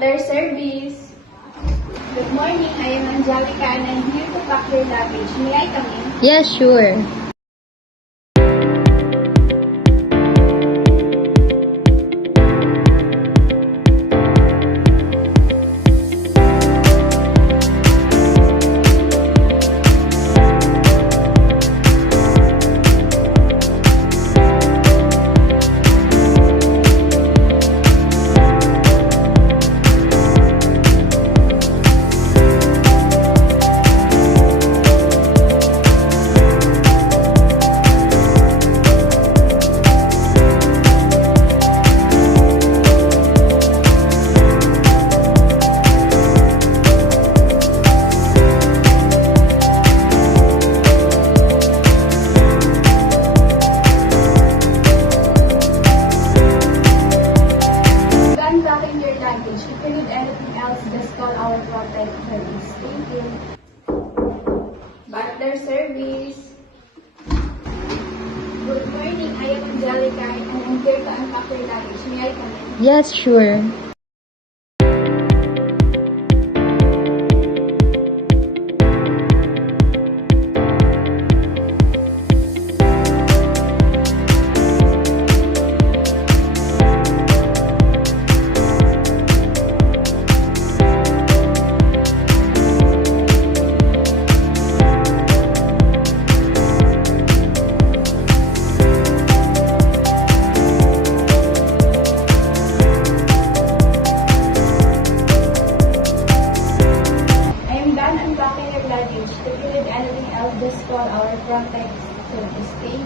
Butler service. Good morning, I am Angelica and I'm here to pack your luggage. May I come in? Yes, sure. Unpacking your luggage. If you need anything else, just call our frontline service. Thank you. Butler service. Good morning, I am Angelica and I'm here to unpack your luggage. May I come in? Yes, sure. I am done unpacking your luggage. If you need anything else, just call our frontline service. Thank you.